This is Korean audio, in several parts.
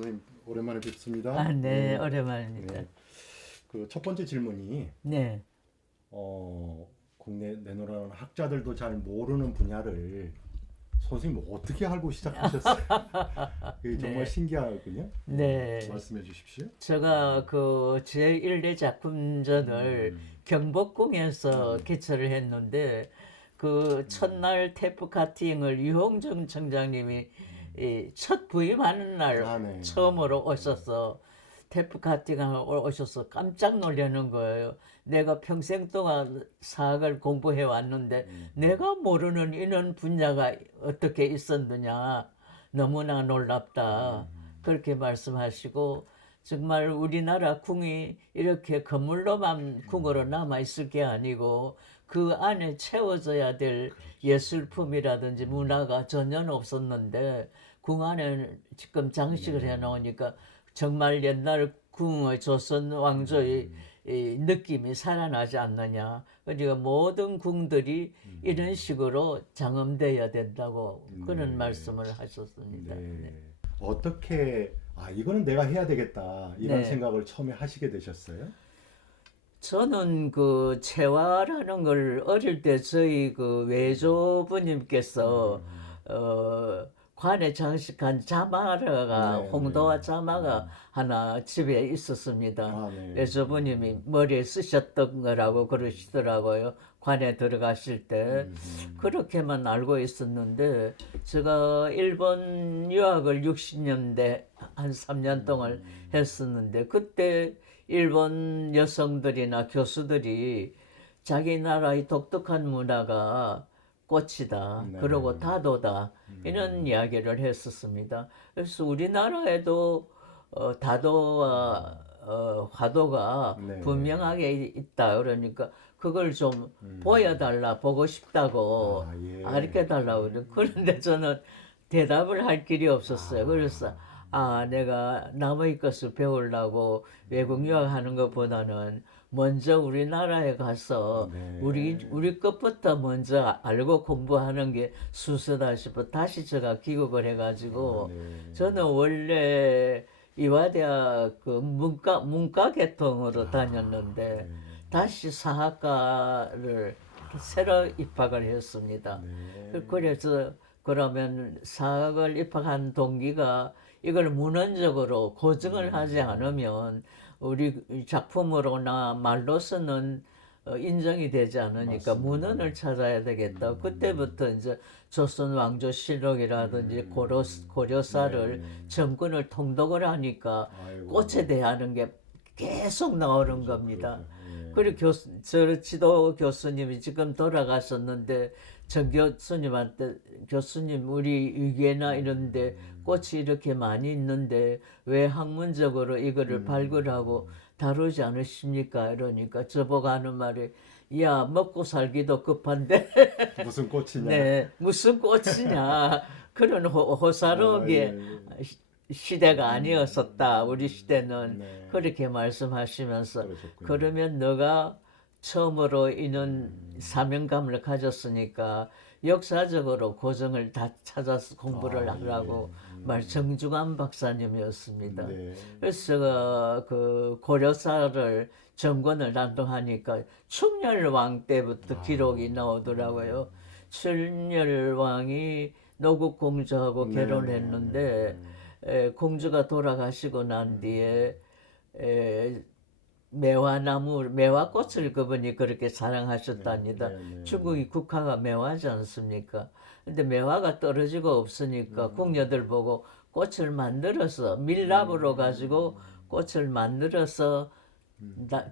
선생님 오랜만에 뵙습니다. 아, 네, 오랜만입니다. 네. 그 첫 번째 질문이 네, 국내 내노라는 학자들도 잘 모르는 분야를 선생님 어떻게 알고 시작하셨어요? 그게 정말 네, 신기하거든요. 네. 말씀해 주십시오. 제가 그 제1대 작품전을 경복궁에서 네. 개최를 했는데 그 첫날 테이프 카팅을 유홍정 청장님이 이첫 부임하는 날 아, 네. 처음으로 오셔서 테이프 카팅하러 오셔서 깜짝 놀라는 거예요. 내가 평생 동안 사학을 공부해 왔는데 내가 모르는 이런 분야가 어떻게 있었느냐. 너무나 놀랍다. 그렇게 말씀하시고 정말 우리나라 궁이 이렇게 건물로만 궁으로 남아 있을 게 아니고 그 안에 채워져야 될 예술품이라든지 문화가 전혀 없었는데 궁 안에 지금 장식을 해 놓으니까 정말 옛날 궁의 조선 왕조의 이 느낌이 살아나지 않느냐. 그러니까 모든 궁들이 이런 식으로 장엄되어야 된다고 그런 네. 말씀을 하셨습니다. 네. 네. 어떻게 이거는 내가 해야 되겠다 이런 네. 생각을 처음에 하시게 되셨어요? 저는 그 채화라는 걸 어릴 때 저희 그 외조부님께서 관에 장식한 자마가 네, 홍도와 네. 자마가 하나 집에 있었습니다. 아, 네. 외조부님이 머리에 쓰셨던 거라고 그러시더라고요. 관에 들어가실 때 그렇게만 알고 있었는데 제가 일본 유학을 60년대 한 3년 동안 했었는데 그때 일본 여성들이나 교수들이 자기 나라의 독특한 문화가 꽃이다. 네. 그리고 다도다. 이런 이야기를 했었습니다. 그래서 우리나라에도 다도와 화도가 네. 분명하게 있다. 그러니까 그걸 좀 보여달라, 보고 싶다고 아, 예. 가르쳐달라고 그래. 그런데 저는 대답을 할 길이 없었어요. 그래서 내가 남의 것을 배우려고 외국 유학하는 것보다는 먼저 우리나라에 가서 네. 우리 것부터 먼저 알고 공부하는 게 수수다 싶어 다시 제가 귀국을 해가지고 네. 저는 원래 이화대학 그 문과 계통으로 다녔는데 네. 다시 사학과를 새로 입학을 했습니다. 네. 그래서 그러면 사학을 입학한 동기가 이걸 문헌적으로 고증을 하지 않으면 우리 작품으로나 말로서는 인정이 되지 않으니까 맞습니다. 문헌을 찾아야 되겠다. 그때부터 이제 조선 왕조실록이라든지 고려사를 네. 정권을 통독을 하니까 아이고. 꽃에 대하는 게 계속 나오는 겁니다. 예. 그리고 저 지도 교수님이 지금 돌아가셨는데 정 교수님한테 교수님 우리 위계나 이런데 꽃이 이렇게 많이 있는데 왜 학문적으로 이거를 발굴하고 다루지 않으십니까? 이러니까 저보고 하는 말이 야 먹고 살기도 급한데 무슨 꽃이냐? 네 무슨 꽃이냐 그런 호사록의 시대가 아니었었다. 우리 시대는 네. 그렇게 말씀하시면서 그러셨군요. 그러면 너가 처음으로 이런 사명감을 가졌으니까 역사적으로 고증을 다 찾아서 공부를 하라고 정중한 박사님이었습니다. 네. 그래서 제가 그 고려사를 정권을 담당하니까 충렬왕 때부터 기록이 나오더라고요. 충렬왕이 노국공주하고 네, 결혼했는데 공주가 돌아가시고 난 뒤에 매화꽃을 그분이 그렇게 사랑하셨답니다. 네. 중국이 국화가 매화지 않습니까? 근데 매화가 떨어지고 없으니까 궁녀들 보고 꽃을 만들어서 밀랍으로 가지고 꽃을 만들어서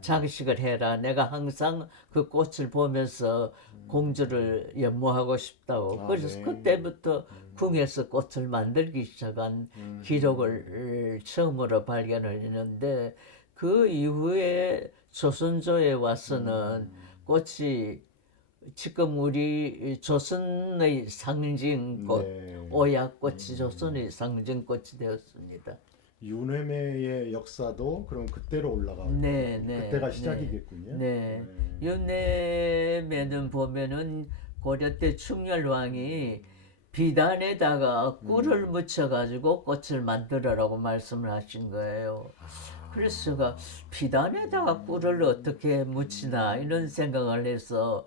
장식을 해라. 내가 항상 그 꽃을 보면서 공주를 연모하고 싶다고. 그래서 네. 그때부터 궁에서 꽃을 만들기 시작한 기록을 처음으로 발견을 했는데 그 이후에 조선조에 와서는 꽃이 지금 우리 조선의 상징꽃, 네. 오약꽃이 조선의 상징꽃이 되었습니다. 윤회매의 역사도 그럼 그때로 올라가고 네, 그때가 시작이겠군요. 네. 윤회매는 보면은 고려 때 충렬왕이 비단에다가 꿀을 묻혀가지고 꽃을 만들어라고 말씀을 하신 거예요. 그래서 제가 비단에다가 꿀을 어떻게 묻히나 이런 생각을 해서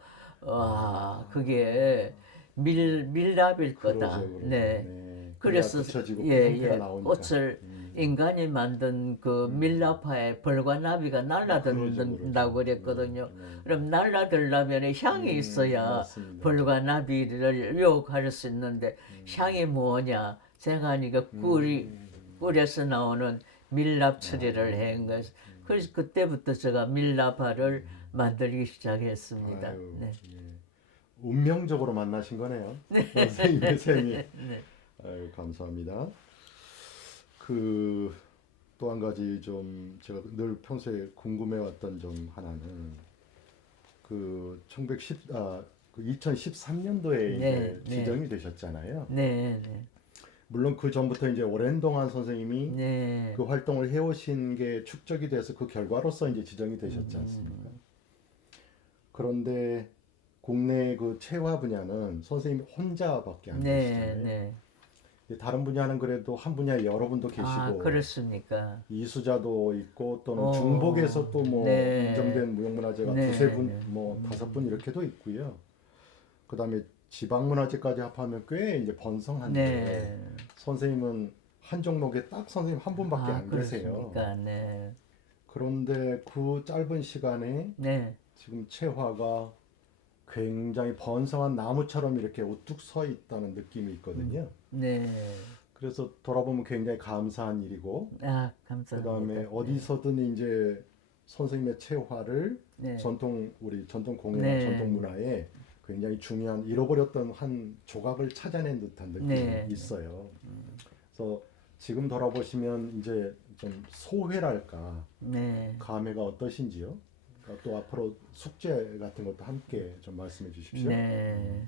그게 밀랍일 거다. 그러죠, 그러죠. 네. 네. 그래서 그래야 붙여지고 그 예, 형태가 예. 나오니까. 꽃을 인간이 만든 그 밀랍화에 벌과 나비가 날아든다고 그랬거든요. 그럼 날아들려면 향이 있어야 맞습니다. 벌과 나비를 유혹할 수 있는데 향이 뭐냐? 제가 하니까 꿀에서 나오는 밀랍 처리를 한 것이. 그래서 그때부터 제가 밀랍화를 만들기 시작했습니다. 아유, 네. 예. 운명적으로 만나신 거네요. 선생님의 셈이. 네. 아유, 감사합니다. 그 또 한 가지 좀 제가 늘 평소에 궁금해왔던 점 하나는 그 2013년도에 네, 이제 지정이 되셨잖아요. 네, 네, 물론 그 전부터 이제 오랜 동안 선생님이 네. 그 활동을 해오신 게 축적이 돼서 그 결과로서 이제 지정이 되셨지 않습니까? 그런데 국내 그 체화 분야는 선생님 혼자밖에 안 네, 계시잖아요. 네. 다른 분야는 그래도 한 분야에 여러분도 계시고 아, 그렇습니까? 이수자도 있고 또는 어, 중복에서 또 뭐 네. 인정된 무형문화재가 네. 두세 분, 뭐 다섯 분 이렇게도 있고요. 그다음에 지방문화재까지 합하면 꽤 이제 번성한데 네. 선생님은 한 종목에 딱 선생님 한 분밖에 안 계세요. 그렇습니까? 네. 그런데 그 짧은 시간에 네. 지금 채화가 굉장히 번성한 나무처럼 이렇게 우뚝 서 있다는 느낌이 있거든요. 네. 그래서 돌아보면 굉장히 감사한 일이고, 아, 감사합니다. 그다음에 어디서든 이제 선생님의 채화를 네. 우리 전통 공예나 네. 전통 문화에 굉장히 중요한 잃어버렸던 한 조각을 찾아낸 듯한 느낌이 네. 있어요. 그래서 지금 돌아보시면 이제 좀 소회랄까 네. 감회가 어떠신지요? 그러니까 또 앞으로 숙제 같은 것도 함께 좀 말씀해 주십시오. 네.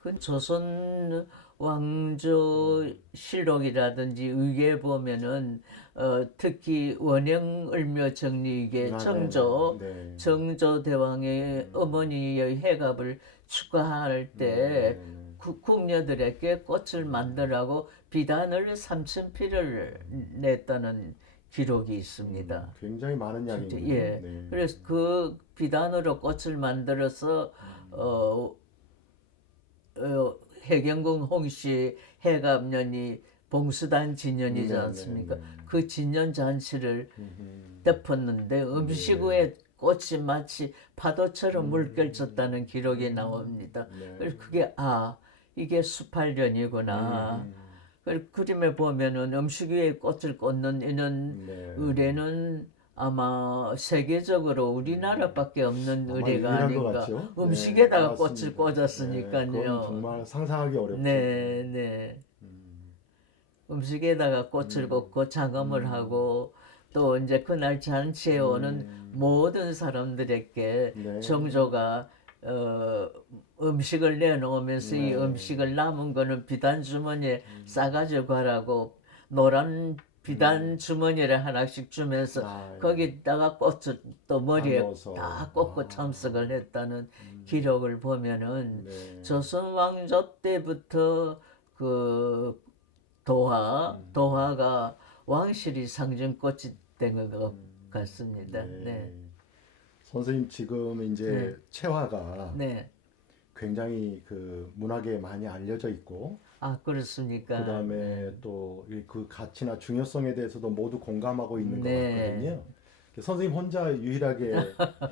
그 조선 왕조 실록이라든지 의궤 보면은 특히 원형을묘 정리계 정조 네. 정조 대왕의 어머니의 해갑을 축하할 때 궁녀들에게 꽃을 만들라고 비단을 3,000피를 냈다는 기록이 있습니다. 굉장히 많은 양이군요. 예. 네. 그래서 그 비단으로 꽃을 만들어서 해경궁 홍씨 해갑년이 봉수단 진년이지 네, 않습니까? 네, 네. 그 진년 잔치를 음, 덮었는데 음식 위에 꽃이 마치 파도처럼 물결쳤다는 기록이 나옵니다. 네. 그래서 그게 이게 수팔련이구나. 음, 그리고 그림에 보면은 음식 위에 꽃을 꽂는 이런 네. 의례는 아마 세계적으로 우리나라밖에 없는 아마 의례가 유일한 것 아닌가. 같죠? 음식에다가 네, 꽃을 맞습니다. 꽂았으니까요. 네, 그건 정말 상상하기 어렵죠. 네, 네. 음식에다가 꽃을 꽂고 장엄을 하고 또 이제 그날 잔치에 오는 모든 사람들에게 네. 정조가 음식을 내놓으면서 이 네. 음식을 남은 거는 비단 주머니에 싸가지고 가라고 노란 비단 주머니를 하나씩 주면서 거기다가 꽃을 또 머리에 넣어서. 다 꽂고 참석을 했다는 기록을 보면은 네. 조선 왕조 때부터 그 도화가 왕실이 상징꽃이 된 것 같습니다. 네. 선생님 지금 이제 네. 채화가 네. 굉장히 그 문학에 많이 알려져 있고 그렇습니까? 그다음에 또 그 가치나 중요성에 대해서도 모두 공감하고 있는 네. 것 같거든요. 선생님 혼자 유일하게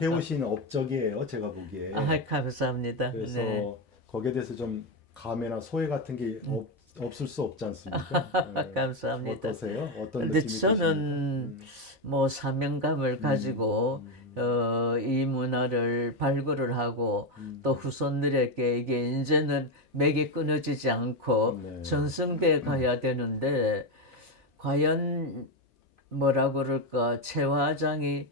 해오신 업적이에요, 제가 보기에. 감사합니다. 그래서 네. 거기에 대해서 좀 감회나 소회 같은 게 없을 수 없지 않습니까? 네. 감사합니다. 어떠세요? 어떤 근데 느낌이 저는 뭐 사명감을 가지고 이 문화를 발굴을 하고 또 후손들에게 이게 이제는 맥이 끊어지지 않고 네. 전승돼 가야 되는데 과연 뭐라 그럴까 채화장이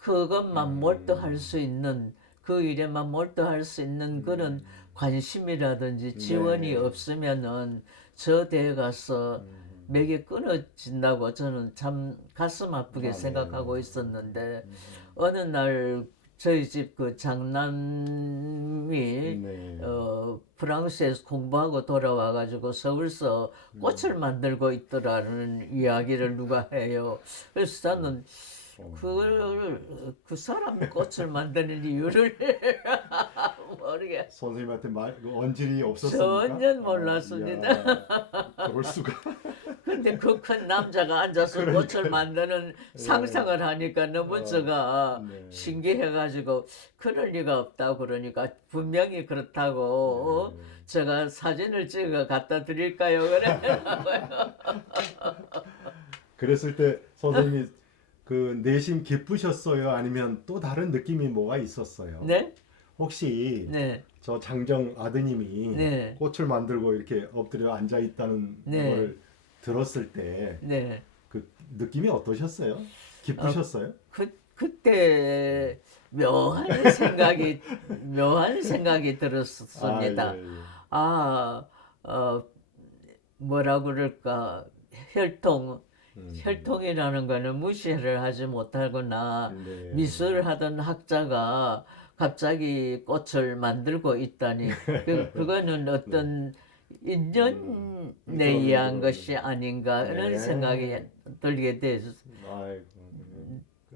그것만 몰두할 수 있는 그 일에만 몰두할 수 있는 그런 관심이라든지 지원이 네. 없으면은 저 대에 가서 맥이 끊어진다고 저는 참 가슴 아프게 네. 생각하고 있었는데 어느 날 저희 집 그 장남이 네. 프랑스에서 공부하고 돌아와가지고 서울서 꽃을 만들고 있더라는 이야기를 누가 해요. 그래서 나는 그 사람이 꽃을 만드는 이유를 모르겠어. 선생님한테 그 언질이 없었습니까? 전혀 몰랐습니다. 이야, 그럴 수가. 근데 그 큰 남자가 앉아서 꽃을 만드는 상상을 하니까 너무 제가 네. 신기해가지고 그럴 리가 없다고 그러니까 분명히 그렇다고 제가 사진을 찍어 갖다 드릴까요? 그래요. 그랬을 때 선생님이 그 내심 기쁘셨어요? 아니면 또 다른 느낌이 뭐가 있었어요? 네? 혹시 네. 저 장정 아드님이 네. 꽃을 만들고 이렇게 엎드려 앉아 있다는 네. 걸 들었을 때 네. 그 느낌이 어떠셨어요? 기쁘셨어요? 그때 묘한 생각이 들었습니다. 예, 예. 뭐라 그럴까 혈통이라는 거는 무시를 하지 못하거나 네. 미술을 하던 학자가 갑자기 꽃을 만들고 있다니 그거는 어떤 인연에 의한 것이 아닌가 이런 네. 생각이 들게 아이고.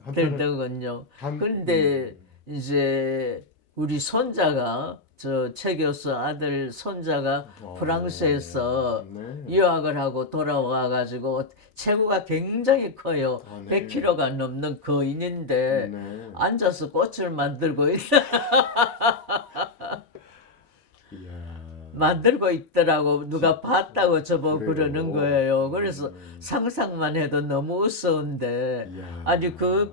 한편은 들더군요. 근데 이제 우리 손자가 저 최 교수 아들 손자가 프랑스에서 네. 유학을 하고 돌아와 가지고 체구가 굉장히 커요. 네. 100kg가 넘는 거인인데 네. 앉아서 꽃을 만들고 있다. 이야. 만들고 있더라고. 누가 봤다고 저보고 그래요? 그러는 거예요. 그래서 상상만 해도 너무 우스운데 이야. 아니 그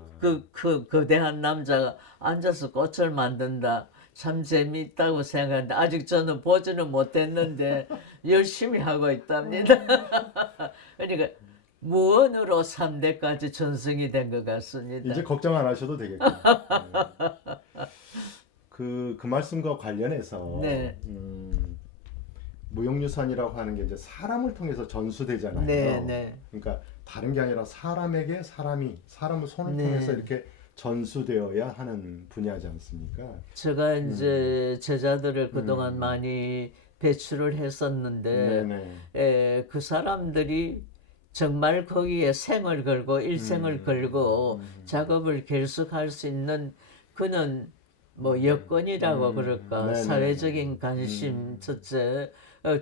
거대한 남자가 앉아서 꽃을 만든다. 참 재미있다고 생각하는데 아직 저는 보지는 못했는데 열심히 하고 있답니다. 그러니까 무언으로 3대까지 전승이 된 것 같습니다. 이제 걱정 안 하셔도 되겠군요. 그 말씀과 관련해서 네. 무형유산이라고 하는 게 이제 사람을 통해서 전수되잖아요. 네, 네. 그러니까 다른 게 아니라 사람에게 사람을 손을 네. 통해서 이렇게 전수되어야 하는 분야지 않습니까? 제가 이제 제자들을 그동안 많이 배출을 했었는데 네네. 그 사람들이 정말 거기에 생을 걸고 일생을 걸고 작업을 계속할 수 있는 그는 뭐 여건이라고 그럴까 네네. 사회적인 관심 첫째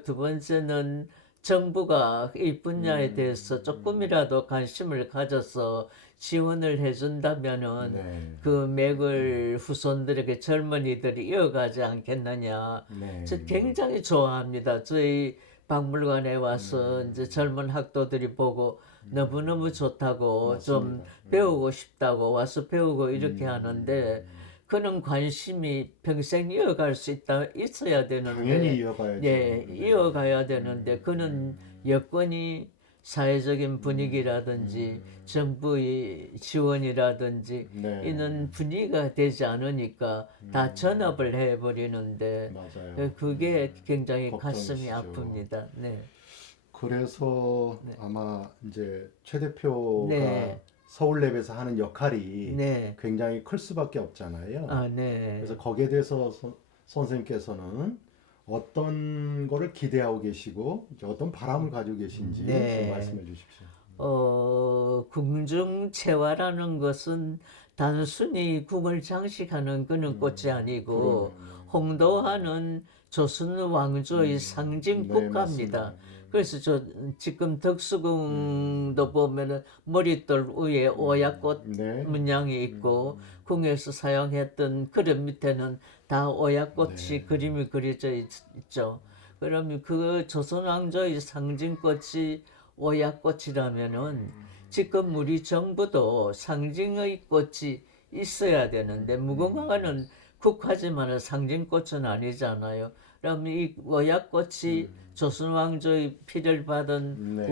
두 번째는 정부가 이 분야에 대해서 조금이라도 관심을 가져서 지원을 해준다면은 네. 그 맥을 후손들에게 젊은이들이 이어가지 않겠느냐. 네. 저 굉장히 좋아합니다. 저희 박물관에 와서 이제 젊은 학도들이 보고 너무너무 좋다고 좀 맞습니다. 배우고 싶다고 와서 배우고 이렇게 하는데 그런 관심이 평생 이어갈 수 있어야 되는데 당연히 이어가야죠. 예, 이어가야 되는데 그는 여건이 사회적인 분위기라든지 정부의 지원이라든지 네. 이런 분위기가 되지 않으니까 다 전업을 해버리는데 맞아요. 그게 굉장히 가슴이 걱정이시죠. 아픕니다. 네. 그래서 아마 이제 최 대표가 네. 서울랩에서 하는 역할이 네. 굉장히 클 수밖에 없잖아요. 아, 네. 그래서 거기에 대해서 선생님께서는 어떤 거를 기대하고 계시고 이제 어떤 바람을 가지고 계신지 네. 좀 말씀해 주십시오. 궁중채화라는 것은 단순히 궁을 장식하는 그런 꽃이 아니고 홍도하는 조선 왕조의 상징 네, 국가입니다. 맞습니다. 그래서 저 지금 덕수궁도 보면은 머릿돌 위에 오약꽃 네. 문양이 있고 궁에서 사용했던 그릇 밑에는 다 오약꽃이 네. 그림이 그려져 있죠. 그러면 그 조선 왕조의 상징꽃이 오약꽃이라면은 지금 우리 정부도 상징의 꽃이 있어야 되는데 무궁화는 국화지만 상징꽃은 아니잖아요. 그럼 이 오약꽃이 조선 왕조의 피를 받은 네.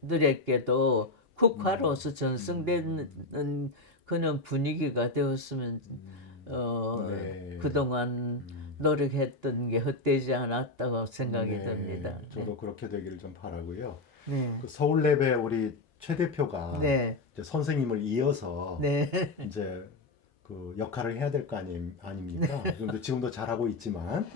우리들에게도 국화로서 전승되는 그런 분위기가 되었으면 네. 그동안 노력했던 게 헛되지 않았다고 생각이 네. 듭니다. 저도 그렇게 되기를 좀 바라고요. 네. 그 서울랩의 우리 최 대표가 네. 이제 선생님을 이어서 네. 이제 그 역할을 해야 될 거 아닙니까? 지금도 잘하고 있지만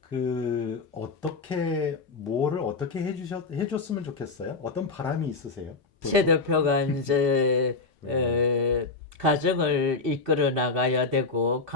그 어떻게 뭐를 어떻게 해줬으면 좋겠어요? 어떤 바람이 있으세요? 최 대표가 이제 음. 가정을 이끌어 나가야 되고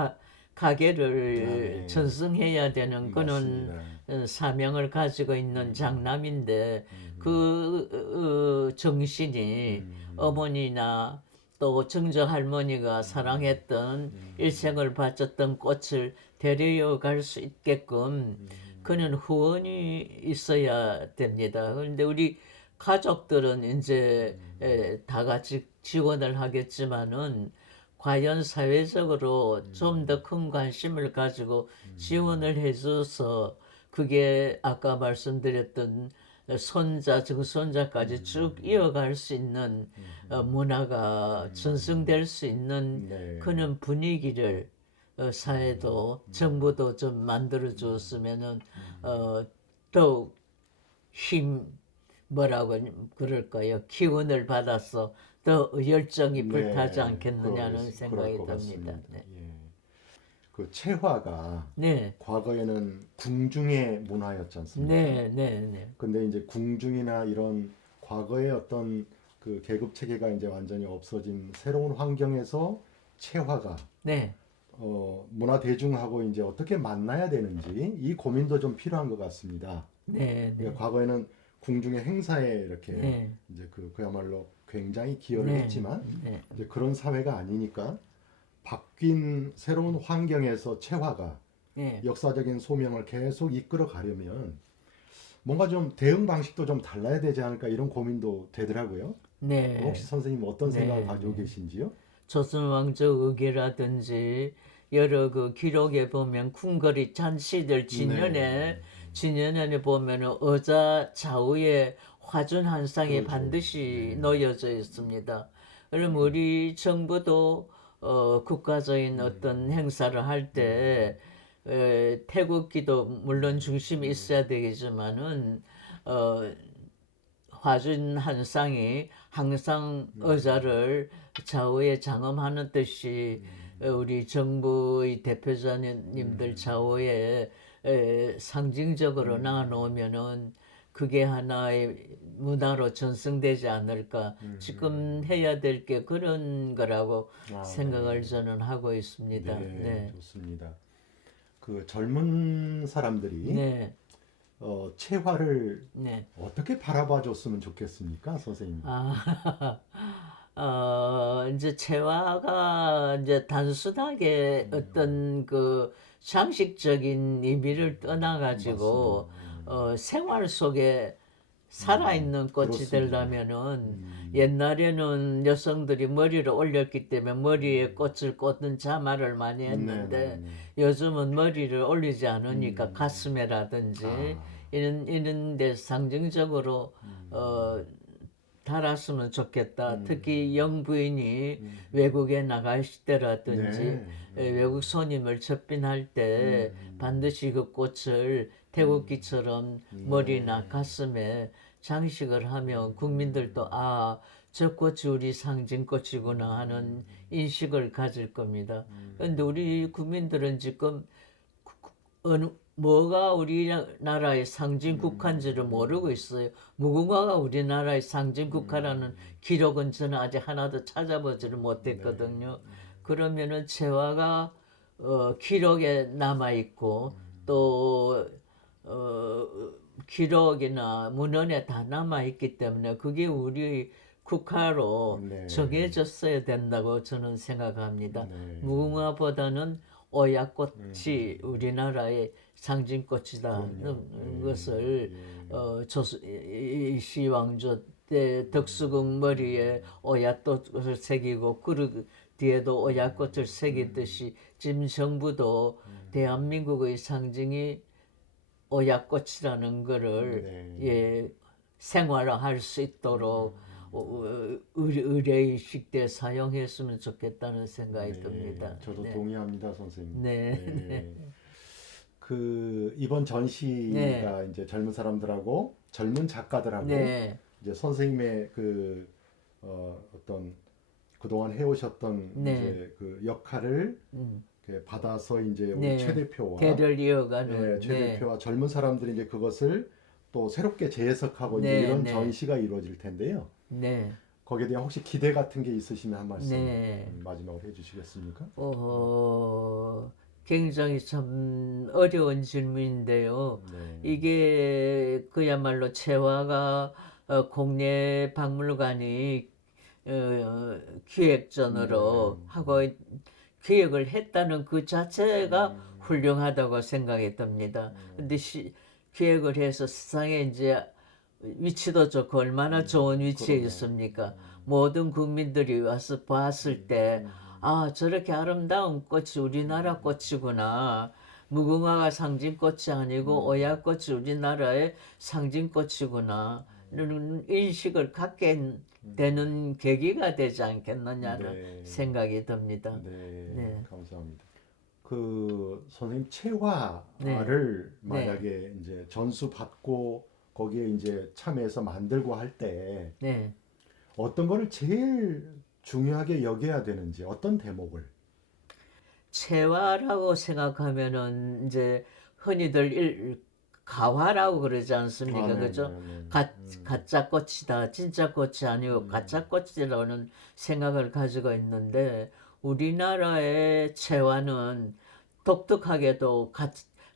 가게를 네. 전승해야 되는 그런 맞습니다. 사명을 가지고 있는 장남인데 그 정신이 어머니나 또 정저 할머니가 사랑했던 일생을 바쳤던 꽃을 데려여 갈 수 있게끔 그는 후원이 있어야 됩니다. 그런데 우리 가족들은 이제 다 같이 지원을 하겠지만은 과연 사회적으로 좀 더 큰 관심을 가지고 지원을 해줘서 그게 아까 말씀드렸던 손자, 증손자까지 쭉 이어갈 수 있는 문화가 전승될 수 있는 네. 그런 분위기를 사회도 정부도 좀 만들어 줬으면은 더욱 뭐라고 그럴까요? 기운을 받아서 더 열정이 불타지 않겠느냐는 생각이 그럴 것 듭니다. 같습니다. 네. 예. 그 채화가 네, 과거에는 궁중의 문화였지 않습니까? 네, 네, 네, 근데 이제 궁중이나 이런 과거의 어떤 그 계급 체계가 이제 완전히 없어진 새로운 환경에서 채화가 네, 문화 대중하고 이제 어떻게 만나야 되는지 이 고민도 좀 필요한 것 같습니다. 네, 네, 그러니까 과거에는 궁중의 행사에 이렇게 네, 이제 그야말로 굉장히 기여를 네, 했지만 네, 이제 그런 사회가 아니니까 바뀐 새로운 환경에서 채화가 네, 역사적인 소명을 계속 이끌어 가려면 뭔가 좀 대응 방식도 좀 달라야 되지 않을까 이런 고민도 되더라고요. 네, 혹시 선생님 어떤 생각을 네, 가지고 네. 계신지요? 조선 왕조 의궤라든지 여러 그 기록에 보면 궁궐이 잔치들 네, 진년에 보면은 의자 좌우에 화준 한 쌍이 그러죠. 반드시 네, 놓여져 있습니다. 그럼 우리 정부도 국가적인 어떤 행사를 할 때 태극기도 물론 중심이 있어야 되겠지만은 어, 화준 한 쌍이 항상 의자를 좌우에 장엄하는 듯이 우리 정부의 대표자님들 좌우에 상징적으로 놔놓으면은 그게 하나의 문화로 전승되지 않을까. 지금 해야 될 게 그런 거라고 아, 생각을 네, 저는 하고 있습니다. 네, 네, 좋습니다. 그 젊은 사람들이 네, 채화를 네. 어떻게 바라봐 줬으면 좋겠습니까, 선생님? 아, 이제 재화가 이제 단순하게 어떤 그 장식적인 의미를 떠나가지고, 맞습니다. 생활 속에 살아있는 꽃이 그렇습니다. 되려면은 옛날에는 여성들이 머리를 올렸기 때문에 머리에 꽃을 꽂는 자마를 많이 네, 했는데 요즘은 머리를 올리지 않으니까 가슴에라든지 아, 이런 데 상징적으로 어, 달았으면 좋겠다. 특히 영부인이 외국에 나갈 때라든지 네, 외국 손님을 접빈할 때 반드시 그 꽃을 태극기처럼 머리나 가슴에 장식을 하면 국민들도 아, 저 꽃이 우리 상징꽃이구나 하는 인식을 가질 겁니다. 그런데 우리 국민들은 지금 어느 뭐가 우리나라의 상징 국가인지를 모르고 있어요. 무궁화가 우리나라의 상징 국가라는 기록은 저는 아직 하나도 찾아보지를 못했거든요. 그러면은 채화가 기록에 남아 있고 또 어, 기록이나 문헌에 다 남아 있기 때문에 그게 우리 국가로 네, 정해졌어야 된다고 저는 생각합니다. 네, 무궁화보다는 오약꽃이 우리나라의 그럼요. 상징꽃이라는 예, 것을 예, 이시왕조 때 덕수궁 머리에 오약꽃을 새기고 그 뒤에도 오약꽃을 새기듯이 지금 정부도 대한민국의 상징이 오약꽃이라는 거를 네, 예, 생활화할 수 있도록 의례의식 때 사용했으면 좋겠다는 생각이 네, 듭니다. 저도 네. 동의합니다, 선생님. 네, 네. 그 이번 전시가 네, 이제 젊은 사람들하고 젊은 작가들하고 네, 이제 선생님의 그 어떤 그동안 해오셨던 네. 이제 그 역할을 이렇게 받아서 이제 우리 네. 최 대표와 대를 이어가는. 최 대표와 젊은 사람들이 이제 그것을 또 새롭게 재해석하고 이제 네, 이런 네. 전시가 이루어질 텐데요. 네. 거기에 대한 혹시 기대 같은 게 있으시면 한 말씀 네. 마지막으로 해주시겠습니까? 굉장히 참 어려운 질문인데요. 네. 이게 그야말로 채화가 국내 박물관이 기획전으로 하고 기획을 했다는 그 자체가 훌륭하다고 생각이 듭니다. 근데 기획을 해서 세상에 이제 위치도 좋고 얼마나 좋은 위치에 그러네요. 있습니까? 모든 국민들이 와서 봤을 때, 아, 저렇게 아름다운 꽃이 우리나라 꽃이구나. 무궁화가 상징꽃이 아니고 오야꽃이 우리나라의 상징꽃이구나. 이런 인식을 갖게 되는 계기가 되지 않겠느냐는 네. 생각이 듭니다. 네, 네. 감사합니다. 그 선생님 채화를 네. 만약에 이제 전수 받고 거기에 이제 참여해서 만들고 할 때 네. 어떤 거를 제일 중요하게 여겨야 되는지 어떤 대목을 채화라고 생각하면은 이제 흔히들 가화라고 그러지 않습니까? 네, 그죠? 네, 네. 가짜 꽃이다. 진짜 꽃이 아니고 가짜 꽃이라는 생각을 가지고 있는데 우리나라의 채화는 독특하게도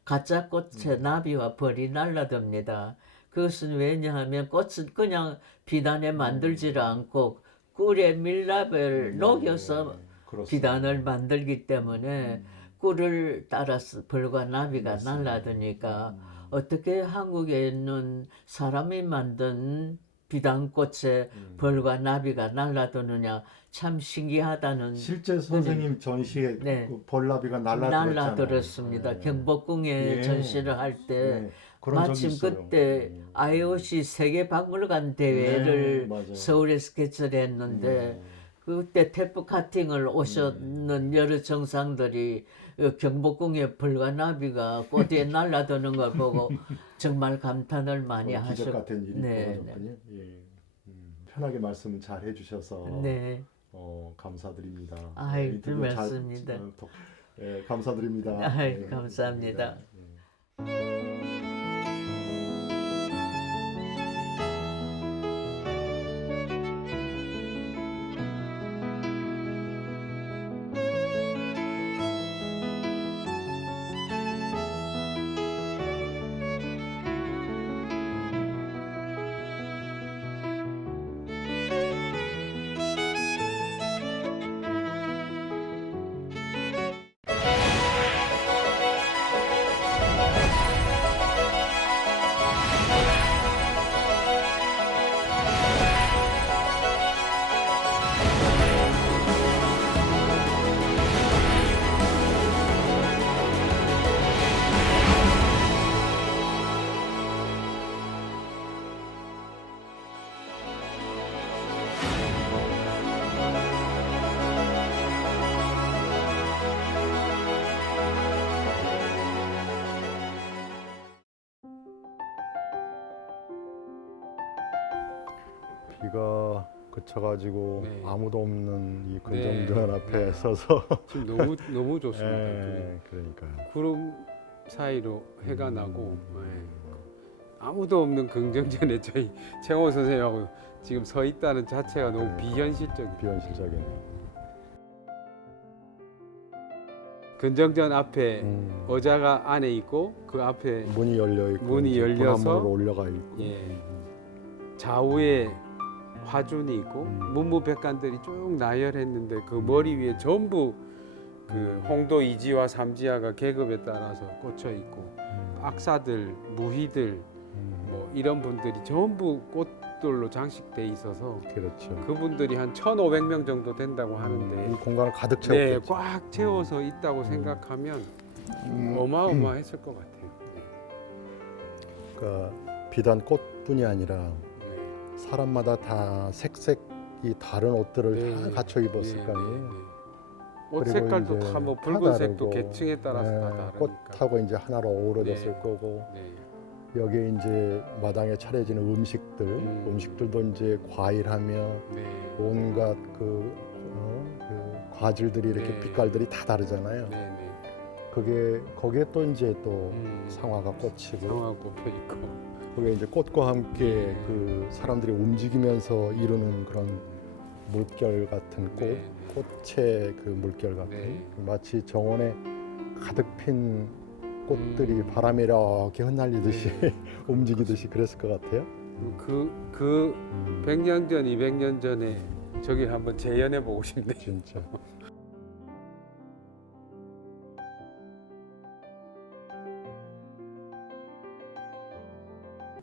가짜 꽃의 나비와 벌이 날라듭니다. 그것은 왜냐하면 꽃은 그냥 비단에 만들지를 않고 꿀에 밀랍을 녹여서 그렇습니다. 비단을 만들기 때문에 꿀을 따라서 벌과 나비가 맞습니다. 날라드니까 어떻게 한국에 있는 사람이 만든 비단꽃에 벌과 나비가 날라드느냐 참 신기하다는 실제 선생님 전시에 네. 그 벌나비가 날라들었잖아요. 날라들었습니다. 네. 경복궁에 예. 전시를 할 때 네, 그런 적이 마침 있어요. 그때 IOC 세계박물관 대회를 네, 맞아요. 서울에서 개최를 했는데 그때 테프 카팅을 오셨는 여러 정상들이 경복궁에 벌과 나비가 꽃에 날아드는 걸 보고 정말 감탄을 많이 기적 하셨. 같은 일이 네, 벌어졌군요. 예. 편하게 말씀 잘 해주셔서 네. 감사드립니다. 아이, 인터뷰 잘- 말씀입니다. 감사드립니다. 아이, 네, 감사합니다. 예. 비가 그쳐가지고 네. 아무도 없는 이 네. 근정전 앞에 네. 서서 지금 너무 좋습니다. 그러니까요. 구름 사이로 해가 나고 아무도 없는 긍정전에 저희 최홍호 선생님하고 지금 서 있다는 자체가 너무 비현실적이에요. 비현실적이네요. 근정전 앞에 의자가 안에 있고 그 앞에 문이 열려 있고 문이 이제 열려서 분화문으로 올라가 있고 예, 좌우에 화준이 있고 문무백관들이 쭉 나열했는데 그 머리 위에 전부 그 홍도 이지와 삼지화가 계급에 따라서 꽂혀 있고 악사들, 무희들 뭐 이런 분들이 전부 꽃들로 장식돼 있어서 그렇죠. 그분들이 한 1,500명 정도 된다고 이 하는데 공간을 가득 네, 채웠겠죠. 꽉 채워서 있다고 생각하면 어마어마했을 것 같아요. 그러니까 비단 꽃뿐이 아니라 네. 사람마다 다 색색이 다른 옷들을 다 갖춰 입었을 네, 거 아니에요. 옷 그리고 색깔도 이제 다 뭐 다 붉은색도 다르고, 계층에 따라서 다 다르니까. 꽃하고 이제 하나로 어우러졌을 네. 거고 네. 여기에 이제 마당에 차려지는 음식들, 음식들도 이제 과일하며 네. 온갖 그 화질들이 이렇게 네. 빛깔들이 다 다르잖아요. 네네. 거기에 또 이제 또 음. 상화가 꽂히고 상화 꼽혀 있고. 거기에 이제 꽃과 함께 네. 그 사람들이 움직이면서 이루는 그런 물결 같은 꽃, 네. 꽃의 그 물결 같은 네. 마치 정원에 가득 핀 꽃들이 바람에 이렇게 흩날리듯이 네. 움직이듯이 그랬을 것 같아요. 그 100년 전, 200년 전에 저기 한번 재현해 보고 싶네. 진짜.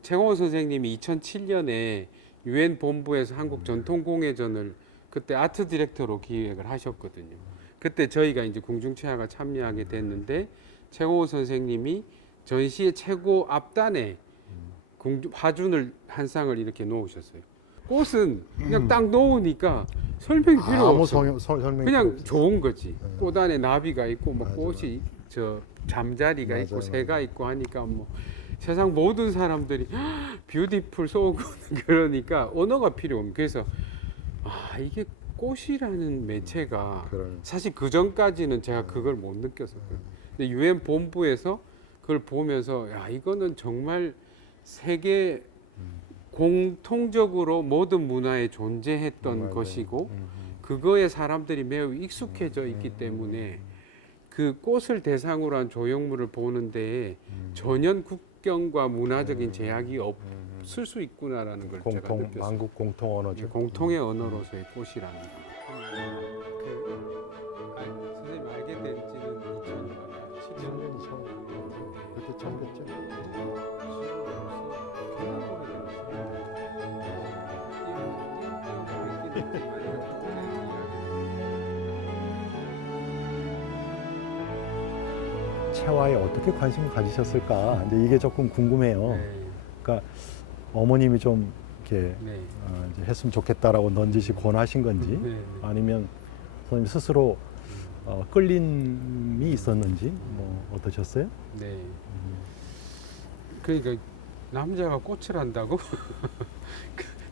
최공호 선생님이 2007년에 유엔 본부에서 한국 전통공예전을 그때 아트 디렉터로 기획을 하셨거든요. 그때 저희가 이제 궁중체화가 참여하게 됐는데 최공호 선생님이 전시의 최고 앞단에 화준을 한 쌍을 이렇게 놓으셨어요. 꽃은 그냥 딱 놓으니까 설명이 필요 아무 없어. 설명이 그냥 필요 없어요. 좋은 거지. 꽃 안에 나비가 있고 뭐 맞아, 꽃이 저 잠자리가 맞아, 있고 맞아. 새가 있고 하니까 뭐 세상 모든 사람들이 뷰티풀 쏘고 그러니까 언어가 필요 없는. 그래서 아 이게 꽃이라는 매체가 그런 사실 그 전까지는 제가 그걸 못 느꼈었거든요. 근데 유엔 본부에서 그걸 보면서 야 이거는 정말 세계 공통적으로 모든 문화에 존재했던 맞아요. 것이고 그거에 사람들이 매우 익숙해져 있기 때문에 그 꽃을 대상으로 한 조형물을 보는 데에 전혀 국경과 문화적인 제약이 없을 수 있구나라는 걸 제가 공통 느꼈어요. 만국 공통 언어죠. 공통의 언어로서의 꽃이라는 거. 선생님 알게 된지는 2007년 처음 그때 처음 뵀죠. 체화에 어떻게 관심을 가지셨을까? 이제 이게 조금 궁금해요. 그러니까 어머님이 좀 이렇게 네. 이제 했으면 좋겠다라고 넌지시 권하신 건지 네. 아니면 선생님 스스로 끌림이 있었는지 뭐 어떠셨어요? 네. 그러니까 남자가 꽃을 한다고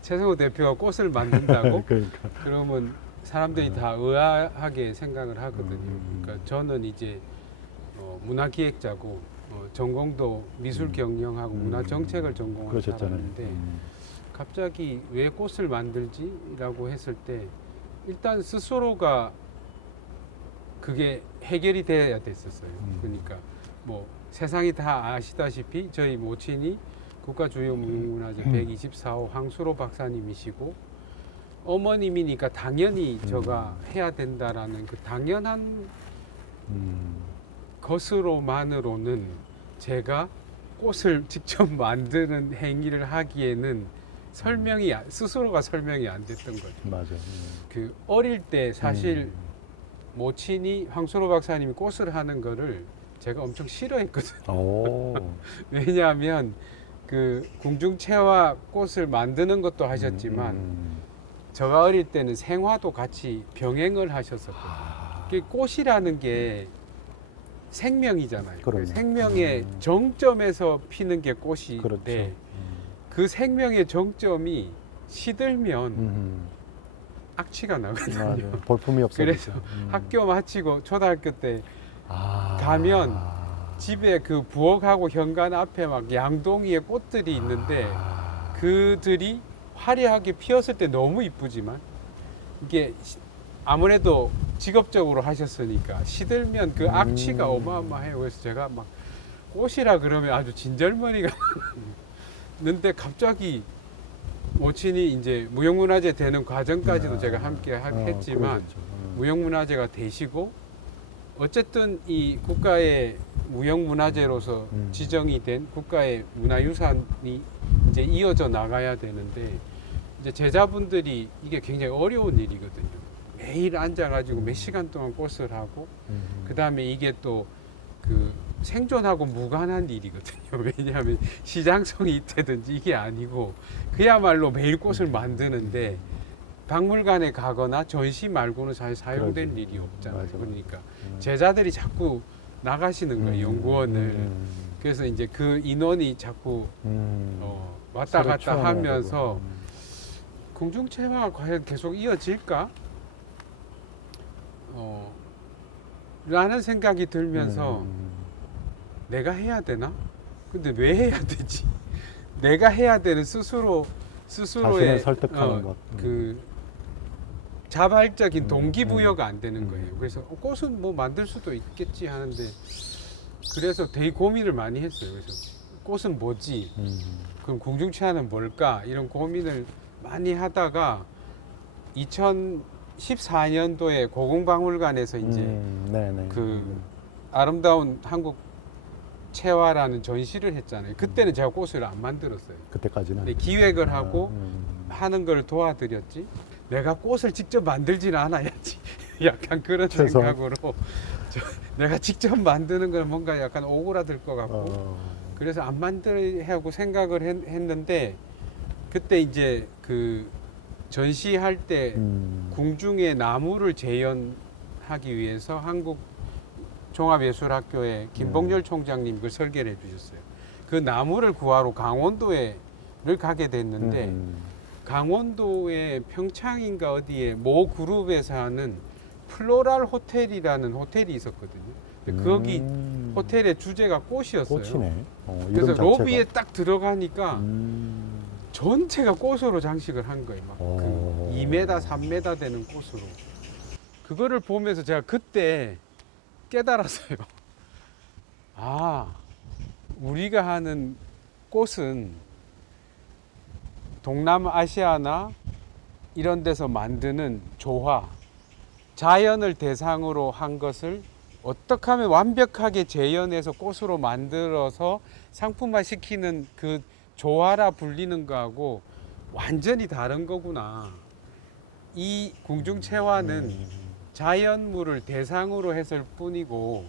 최성호 대표가 꽃을 만든다고 그러니까 그러면 사람들이 다 의아하게 생각을 하거든요. 그러니까 저는 이제 문화기획자고 전공도 미술 경영하고 문화 정책을 전공한 그러셨잖아요. 사람인데 갑자기 왜 꽃을 만들지라고 했을 때 일단 스스로가 그게 해결이 돼야 됐었어요. 그러니까 뭐 세상이 다 아시다시피 저희 모친이 국가주요무형문화재 124호 황수로 박사님이시고 어머님이니까 당연히 저가 해야 된다라는 그 당연한 것으로만으로는 제가 꽃을 직접 만드는 행위를 하기에는 스스로가 설명이 안 됐던 거죠. 맞아. 그 어릴 때 사실 모친이 황수로 박사님이 꽃을 하는 거를 제가 엄청 싫어했거든요. 오. 왜냐하면 그 궁중체와 꽃을 만드는 것도 하셨지만 제가 어릴 때는 생화도 같이 병행을 하셨었거든요. 그 꽃이라는 게 생명이잖아요. 그럼요. 생명의 정점에서 피는 게 꽃인데 그렇죠. 그 생명의 정점이 시들면 악취가 나거든요. 맞아. 볼품이 없어요. 그래서 학교 마치고 초등학교 때 가면 집에 그 부엌하고 현관 앞에 막 양동이에 꽃들이 있는데 그들이 화려하게 피었을 때 너무 이쁘지만 이게 아무래도 직업적으로 하셨으니까 시들면 그 악취가 어마어마해요. 그래서 제가 막 꽃이라 그러면 아주 진절머리가 는데 갑자기 모친이 이제 무형문화재 되는 과정까지도 제가 함께 했지만 무형문화재가 되시고 어쨌든 이 국가의 무형문화재로서 지정이 된 국가의 문화유산이 이제 이어져 나가야 되는데 이제 제자분들이 이게 굉장히 어려운 일이거든요. 매일 앉아가지고 몇 시간 동안 꽃을 하고 그 다음에 이게 또 그 생존하고 무관한 일이거든요. 왜냐하면 시장성이 있다든지 이게 아니고 그야말로 매일 꽃을 만드는데 박물관에 가거나 전시 말고는 사실 사용된 그러지. 일이 없잖아요. 맞아. 그러니까 제자들이 자꾸 나가시는 거예요. 연구원을. 그래서 이제 그 인원이 자꾸 왔다 서로 갔다 추원해야 하면서 되고. 궁중체화가 과연 계속 이어질까? 라는 생각이 들면서 음. 내가 해야 되나? 근데 왜 해야 되지? 내가 해야 되는 스스로의 자신을 설득하는 것. 그 자발적인 음, 동기부여가 안 되는 거예요. 그래서 꽃은 뭐 만들 수도 있겠지 하는데 그래서 되게 고민을 많이 했어요. 그래서 꽃은 뭐지? 그럼 궁중치화는 뭘까? 이런 고민을 많이 하다가 2014년도에 고궁박물관에서 이제 네네. 그 아름다운 한국 채화라는 전시를 했잖아요. 그때는 제가 꽃을 안 만들었어요. 그때까지는. 근데 기획을 하고 음. 하는 걸 도와드렸지. 내가 꽃을 직접 만들지는 않아야지. 약간 그런 최소. 생각으로 내가 직접 만드는 건 뭔가 약간 오그라들 것 같고 그래서 안 만들려고 생각을 했는데 그때 이제 그 전시할 때 궁중의 나무를 재현하기 위해서 한국 종합예술학교의 김봉열 총장님 그 설계를 해주셨어요. 그 나무를 구하러 강원도에를 가게 됐는데 강원도의 평창인가 어디에 모 그룹에서 하는 플로랄 호텔이라는 호텔이 있었거든요. 근데 거기 호텔의 주제가 꽃이었어요. 꽃이네. 그래서 이름 자체가. 로비에 딱 들어가니까 음. 전체가 꽃으로 장식을 한 거예요. 막 오. 그 2m, 3m 되는 꽃으로. 그거를 보면서 제가 그때 깨달았어요. 아, 우리가 하는 꽃은 동남아시아나 이런 데서 만드는 조화, 자연을 대상으로 한 것을 어떻게 하면 완벽하게 재현해서 꽃으로 만들어서 상품화 시키는 그 조화라 불리는 거하고 완전히 다른 거구나. 이 궁중채화는 자연물을 대상으로 했을 뿐이고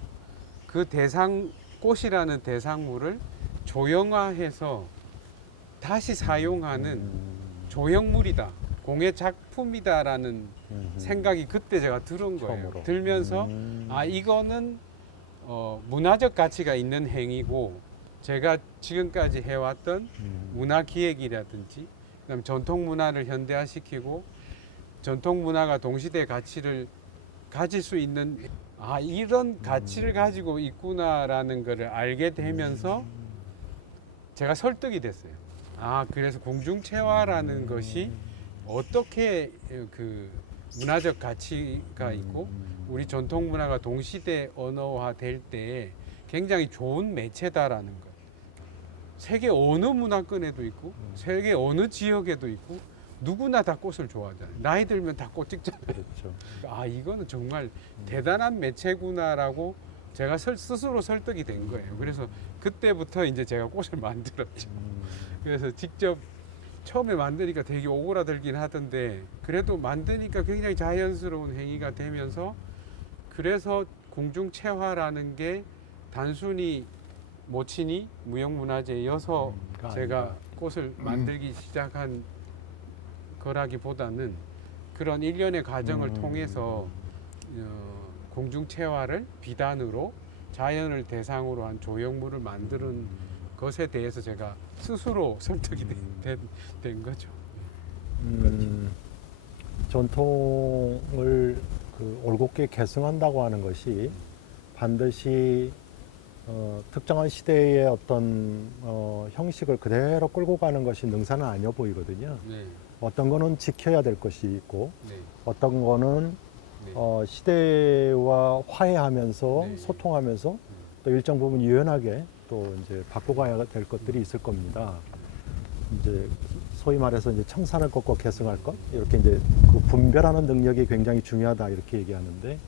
그 대상 꽃이라는 대상물을 조형화해서 다시 사용하는 조형물이다. 공예 작품이다라는 생각이 그때 제가 들은 거예요. 처음으로. 들면서 아 이거는 문화적 가치가 있는 행위고 제가 지금까지 해왔던 문화 기획이라든지 그다음 전통 문화를 현대화시키고 전통 문화가 동시대 가치를 가질 수 있는 아 이런 가치를 가지고 있구나라는 것을 알게 되면서 제가 설득이 됐어요. 아 그래서 궁중채화라는 것이 어떻게 그 문화적 가치가 있고 우리 전통 문화가 동시대 언어화 될 때 굉장히 좋은 매체다라는 것. 세계 어느 문화권에도 있고 세계 어느 지역에도 있고 누구나 다 꽃을 좋아하잖아요. 나이 들면 다 꽃 찍잖아요. 그렇죠. 아 이거는 정말 대단한 매체구나라고 제가 스스로 설득이 된 거예요. 그래서 그때부터 이제 제가 꽃을 만들었죠. 그래서 직접 처음에 만드니까 되게 오그라들긴 하던데 그래도 만드니까 굉장히 자연스러운 행위가 되면서 그래서 궁중채화라는 게 단순히 모친이 무형문화재여서 제가 꽃을 만들기 시작한 거라기보다는 그런 일련의 과정을 통해서 궁중채화를 비단으로 자연을 대상으로 한 조형물을 만드는 것에 대해서 제가 스스로 설득이 된 거죠. 전통을 그 올곧게 계승한다고 하는 것이 반드시 특정한 시대의 어떤 형식을 그대로 끌고 가는 것이 능사는 아니어 보이거든요. 네, 어떤 거는 지켜야 될 것이 있고 네, 어떤 거는 네. 시대와 화해하면서 네. 소통하면서 또 일정 부분 유연하게 또 이제 바꿔가야 될 것들이 있을 겁니다. 이제 소위 말해서 이제 청산할 것과 계승할 것 이렇게 이제 그 분별하는 능력이 굉장히 중요하다 이렇게 얘기하는데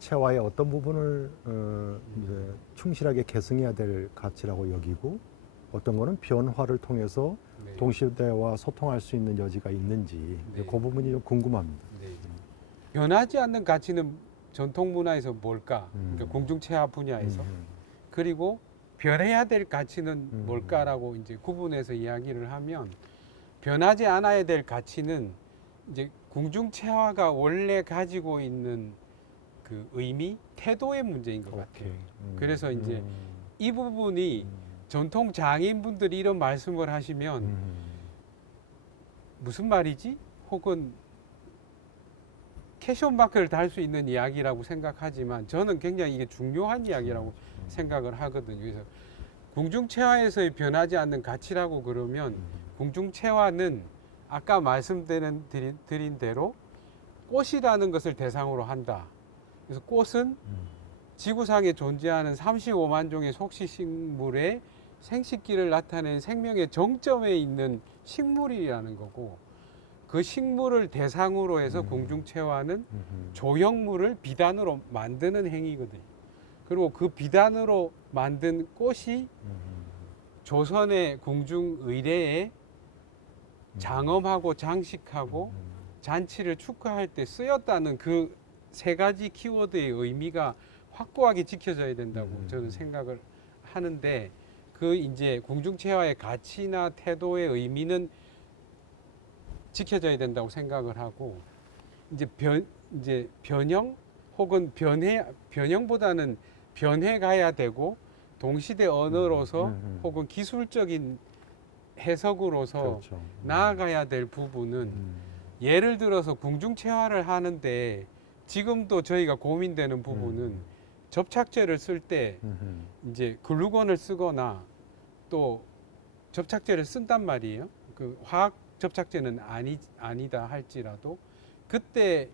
채화의 어떤 부분을 이제 충실하게 계승해야 될 가치라고 여기고 어떤 거는 변화를 통해서 네. 동시대와 소통할 수 있는 여지가 있는지 네. 그 부분이 좀 궁금합니다. 네. 변하지 않는 가치는 전통 문화에서 뭘까? 그러니까 궁중채화 분야에서 그리고 변해야 될 가치는 뭘까라고 이제 구분해서 이야기를 하면 변하지 않아야 될 가치는 이제 궁중채화가 원래 가지고 있는 그 의미, 태도의 문제인 것 같아요. 그래서 이제 이 부분이 전통 장인분들이 이런 말씀을 하시면 무슨 말이지? 혹은 캐시온 마크를 달 수 있는 이야기라고 생각하지만 저는 굉장히 이게 중요한 이야기라고 생각을 하거든요. 그래서 궁중체화에서의 변하지 않는 가치라고 그러면 궁중체화는 아까 말씀드린 대로 꽃이라는 것을 대상으로 한다. 그래서 꽃은 지구상에 존재하는 35만 종의 속시식물의 생식기를 나타내는 생명의 정점에 있는 식물이라는 거고, 그 식물을 대상으로 해서 궁중체화는 조형물을 비단으로 만드는 행위거든요. 그리고 그 비단으로 만든 꽃이 조선의 궁중의례에 장엄하고 장식하고 잔치를 축하할 때 쓰였다는 그 세 가지 키워드의 의미가 확고하게 지켜져야 된다고 저는 생각을 하는데, 그 이제 궁중체화의 가치나 태도의 의미는 지켜져야 된다고 생각을 하고, 이제 변형 혹은 변형보다는 변해가야 되고, 동시대 언어로서 혹은 기술적인 해석으로서 그렇죠. 나아가야 될 부분은, 예를 들어서 궁중체화를 하는데 지금도 저희가 고민되는 부분은 접착제를 쓸 때 이제 글루건을 쓰거나 또 접착제를 쓴단 말이에요. 그 화학 접착제는 아니다 할지라도 그때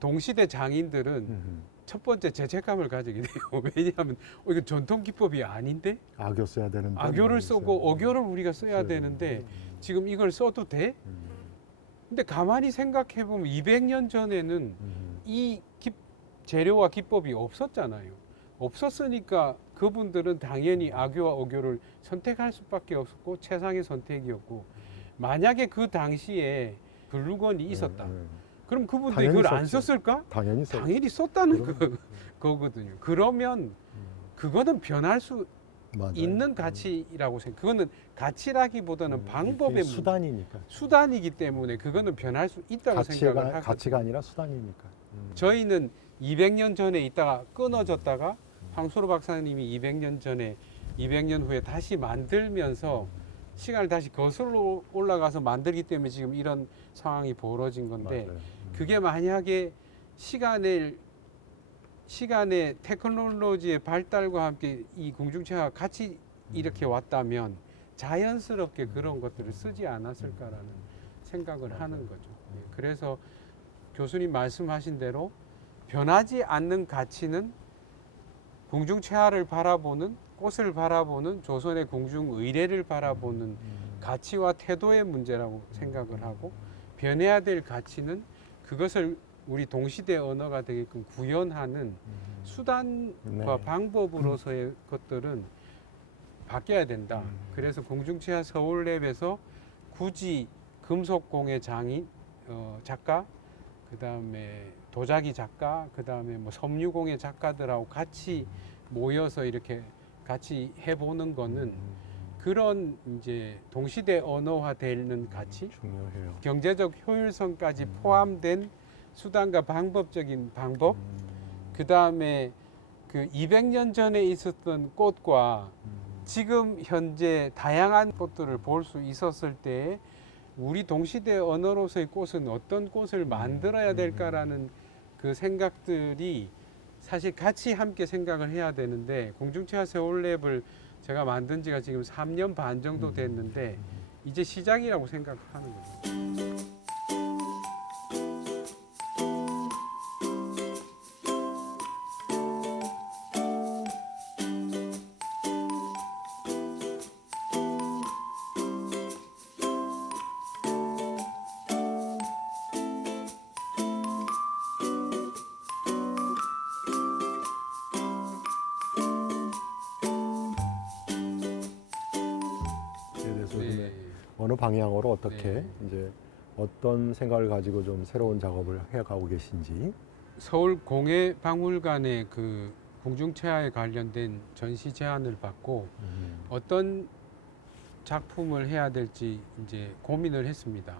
동시대 장인들은 첫 번째 죄책감을 가지게 돼요. 왜냐하면 이거 전통 기법이 아닌데 악교 써야 되는데 악교를 쓰고 어교를 우리가 써야 되는데 지금 이걸 써도 돼? 근데 가만히 생각해 보면 200년 전에는 이 재료와 기법이 없었잖아요. 없었으니까 그분들은 당연히 악교와 어교를 선택할 수밖에 없었고 최상의 선택이었고, 만약에 그 당시에 글루건이 있었다. 그럼 그분들이 당연히 그걸 안 썼죠. 썼을까? 당연히 썼죠. 당연히 썼다는 그럼. 거거든요. 그러면 그거는 변할 수 맞아요. 있는 가치라고 생각. 그거는 가치라기보다는 방법의 문제. 수단이니까. 수단이기 때문에 그거는 변할 수 있다고 생각을 하거든요. 가치가 아니라 수단이니까. 저희는 200년 전에 있다가 끊어졌다가 황수로 박사님이 200년 전에 200년 후에 다시 만들면서 시간을 다시 거슬러 올라가서 만들기 때문에 지금 이런 상황이 벌어진 건데, 맞아요. 그게 만약에 시간의 테크놀로지의 발달과 함께 이 궁중체화가 같이 이렇게 왔다면 자연스럽게 그런 것들을 쓰지 않았을까라는 생각을 하는 거죠. 예, 그래서 교수님 말씀하신 대로 변하지 않는 가치는 궁중체화를 바라보는, 꽃을 바라보는, 조선의 궁중의례를 바라보는 가치와 태도의 문제라고 생각을 하고, 변해야 될 가치는 그것을 우리 동시대 언어가 되게끔 구현하는 수단과 네. 방법으로서의 것들은 바뀌어야 된다. 그래서 궁중체화 서울랩에서 굳이 금속공예 장인, 작가, 그 다음에 도자기 작가, 그 다음에 뭐 섬유공예 작가들하고 같이 모여서 이렇게 같이 해보는 거는 그런 이제 동시대 언어화되는 가치, 중요해요. 경제적 효율성까지 포함된 수단과 방법적인 방법, 그 다음에 그 200년 전에 있었던 꽃과 지금 현재 다양한 꽃들을 볼 수 있었을 때 우리 동시대 언어로서의 꽃은 어떤 꽃을 만들어야 될까라는 그 생각들이 사실 같이 함께 생각을 해야 되는데, 궁중체화 서울랩을 제가 만든 지가 지금 3년 반 정도 됐는데 이제 시작이라고 생각하는 거죠. 그래서 네. 어느 방향으로 어떻게 네. 이제 어떤 생각을 가지고 좀 새로운 작업을 해가고 계신지. 서울 공예박물관의 그 궁중체화에 관련된 전시 제안을 받고 어떤 작품을 해야 될지 이제 고민을 했습니다.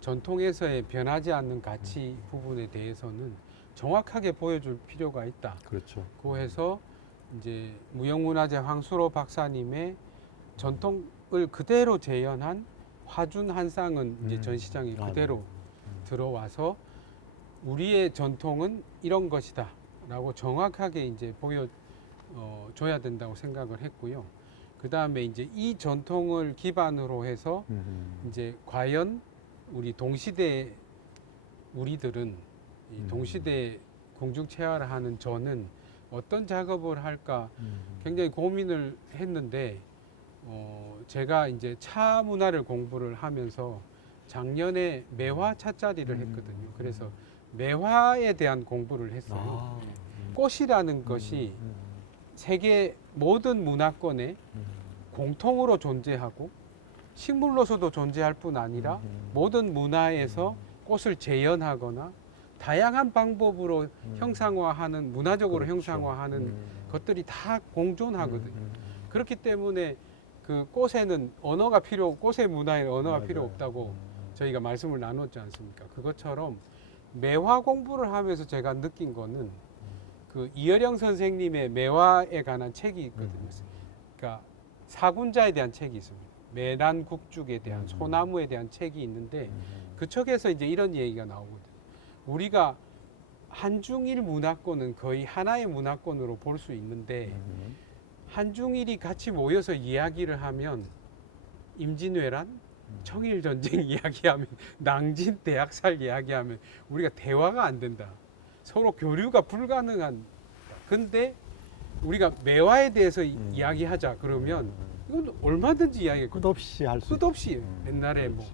전통에서의 변하지 않는 가치 부분에 대해서는 정확하게 보여줄 필요가 있다. 그렇죠. 고 해서 이제 무형문화재 황수로 박사님의 전통을 그대로 재현한 화준 한 쌍은 이제 전시장에 아, 그대로 들어와서 우리의 전통은 이런 것이다라고 정확하게 이제 보여줘야 된다고 생각을 했고요. 그 다음에 이제 이 전통을 기반으로 해서 이제 과연 우리 동시대 우리들은 이 동시대 궁중체화를 하는 저는 어떤 작업을 할까 굉장히 고민을 했는데 제가 이제 차 문화를 공부를 하면서 작년에 매화 차자리를 했거든요. 그래서 매화에 대한 공부를 했어요. 꽃이라는 것이 세계 모든 문화권에 공통으로 존재하고 식물로서도 존재할 뿐 아니라 모든 문화에서 꽃을 재현하거나 다양한 방법으로 형상화하는 문화적으로 그렇죠. 형상화하는 것들이 다 공존하거든요. 그렇기 때문에 그 꽃에는 언어가 꽃의 문화에는 언어가 맞아요. 필요 없다고 저희가 말씀을 나눴지 않습니까? 그것처럼 매화 공부를 하면서 제가 느낀 거는 그 이어령 선생님의 매화에 관한 책이 있거든요. 그러니까 사군자에 대한 책이 있습니다. 매란국죽에 대한 소나무에 대한 책이 있는데 그 책에서 이제 이런 얘기가 나오거든요. 우리가 한중일 문화권은 거의 하나의 문화권으로 볼 수 있는데 한중일이 같이 모여서 이야기를 하면 임진왜란, 청일전쟁 이야기하면 낭진 대학살 이야기하면 우리가 대화가 안 된다. 서로 교류가 불가능한. 근데 우리가 매화에 대해서 이야기하자 그러면 이건 얼마든지 이야기해. 끝없이 할 수 끝없이 옛날에 뭐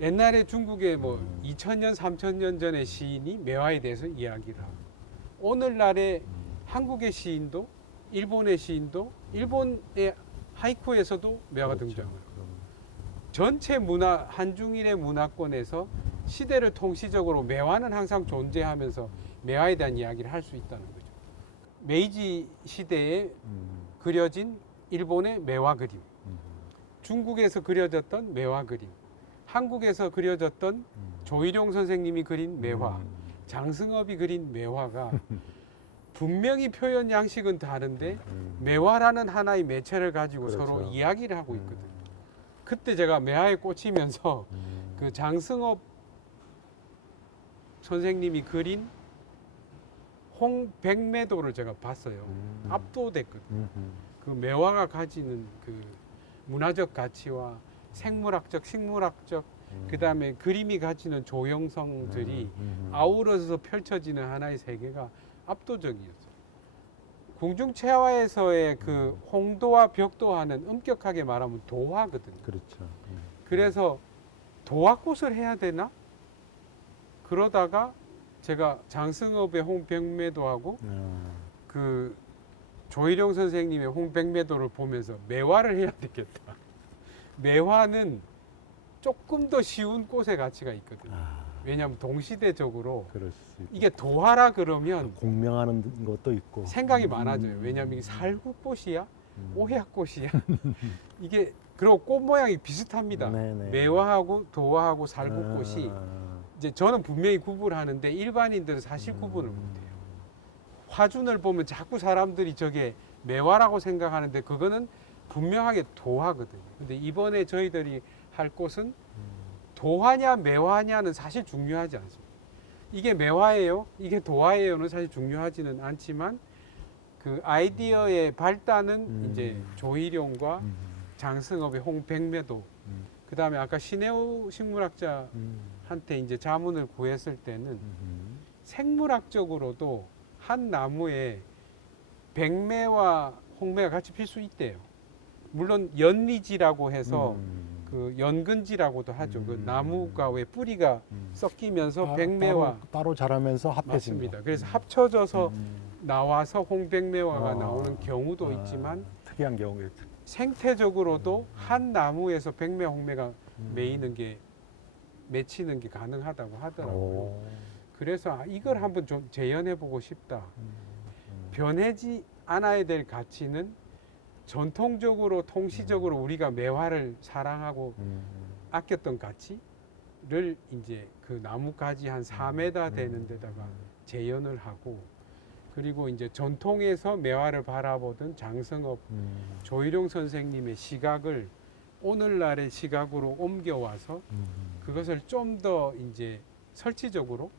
옛날에 중국의 뭐 2000년, 3000년 전의 시인이 매화에 대해서 이야기를 하고 오늘날의 한국의 시인도 일본의 시인도 일본의 하이쿠에서도 매화가 그렇죠. 등장해요. 전체 문화 한중일의 문화권에서 시대를 통시적으로 매화는 항상 존재하면서 매화에 대한 이야기를 할 수 있다는 거죠. 메이지 시대에 그려진 일본의 매화 그림, 중국에서 그려졌던 매화 그림, 한국에서 그려졌던 조일용 선생님이 그린 매화, 장승업이 그린 매화가 분명히 표현 양식은 다른데 매화라는 하나의 매체를 가지고 그렇죠. 서로 이야기를 하고 있거든요. 그때 제가 매화에 꽂히면서 그 장승업 선생님이 그린 홍백매도를 제가 봤어요. 압도됐거든요. 그 매화가 가지는 그 문화적 가치와 생물학적, 식물학적, 그 다음에 그림이 가지는 조형성들이 아우러서 펼쳐지는 하나의 세계가 압도적이었어요. 궁중체화에서의 그 홍도와 벽도화는 엄격하게 말하면 도화거든요. 그렇죠. 그래서 도화꽃을 해야 되나? 그러다가 제가 장승업의 홍백매도하고 그 조일용 선생님의 홍백매도를 보면서 매화를 해야 되겠다. 매화는 조금 더 쉬운 꽃의 가치가 있거든요. 왜냐하면 동시대적으로 그럴 수 있고. 이게 도화라 그러면 공명하는 것도 있고. 생각이 많아져요. 왜냐하면 이게 살구꽃이야? 오해꽃이야? 이게 그리고 꽃 모양이 비슷합니다. 네네. 매화하고 도화하고 살구꽃이 아, 이제 저는 분명히 구분을 하는데 일반인들은 사실 구분을 못해요. 화준을 보면 자꾸 사람들이 저게 매화라고 생각하는데 그거는 분명하게 도화거든요. 근데 이번에 저희들이 할 꽃은 도화냐 매화냐는 사실 중요하지 않습니다. 이게 매화예요? 이게 도화예요는 사실 중요하지는 않지만 그 아이디어의 발단은 이제 조일용과 장승업의 홍백매도 그 다음에 아까 신혜우 식물학자한테 이제 자문을 구했을 때는 생물학적으로도 한 나무에 백매와 홍매가 같이 필 수 있대요. 물론 연리지라고 해서 그 연근지라고도 하죠. 그 나무가 왜 뿌리가 섞이면서 백매와 따로 자라면서 합해집니다. 맞습니다. 그래서 합쳐져서 나와서 홍백매화가 아. 나오는 경우도 있지만 특이한 경우겠죠. 생태적으로도 한 나무에서 백매, 홍매가 맺히는 게 가능하다고 하더라고요. 그래서 이걸 한번 좀 재현해 보고 싶다. 변하지 않아야 될 가치는 전통적으로 통시적으로 우리가 매화를 사랑하고 아꼈던 가치를 이제 그 나무까지 한 4m 되는 데다가 재현을 하고 그리고 이제 전통에서 매화를 바라보던 장승업 조일용 선생님의 시각을 오늘날의 시각으로 옮겨와서 그것을 좀 더 이제 설치적으로.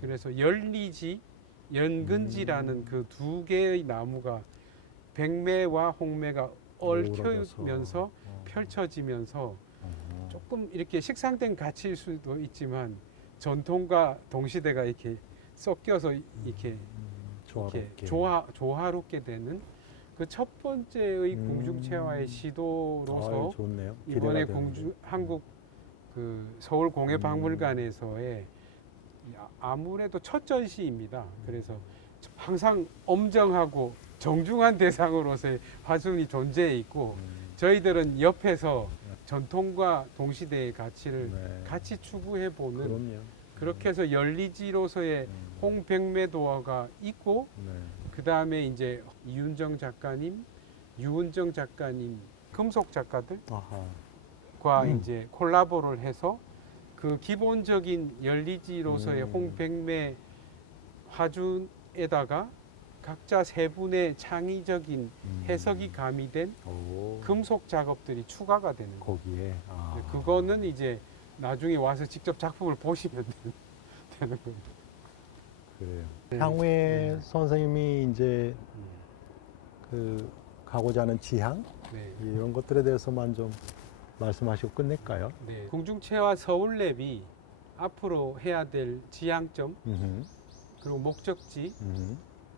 그래서 연리지, 연근지라는 그 두 개의 나무가 백매와 홍매가 얽혀면서 펼쳐지면서 조금 이렇게 식상된 가치일 수도 있지만 전통과 동시대가 이렇게 섞여서 이렇게 조화롭게 되는 그 첫 번째의 궁중체화의 시도로서 좋네요. 이번에 기대가 되는데. 한국 그 서울 공예박물관에서의 아무래도 첫 전시입니다. 그래서 항상 엄정하고 정중한 대상으로서의 화순이 존재해 있고 저희들은 옆에서 전통과 동시대의 가치를 네. 같이 추구해 보는 그럼요. 그렇게 해서 연리지로서의 홍백매도화가 있고 네. 그 다음에 이제 이윤정 작가님, 유은정 작가님, 금속 작가들과 아하. 이제 콜라보를 해서 그 기본적인 연리지로서의 홍백매 화준에다가 각자 세 분의 창의적인 해석이 가미된 오. 금속 작업들이 추가가 되는 거예요. 거기에. 그거는 이제 나중에 와서 직접 작품을 보시면 되는 거예요. 그래요. 네. 향후에 선생님이 이제 그 가고자 하는 지향 네. 이런 것들에 대해서만 좀 말씀하시고 끝낼까요? 네. 궁중체와 서울랩이 앞으로 해야 될 지향점 그리고 목적지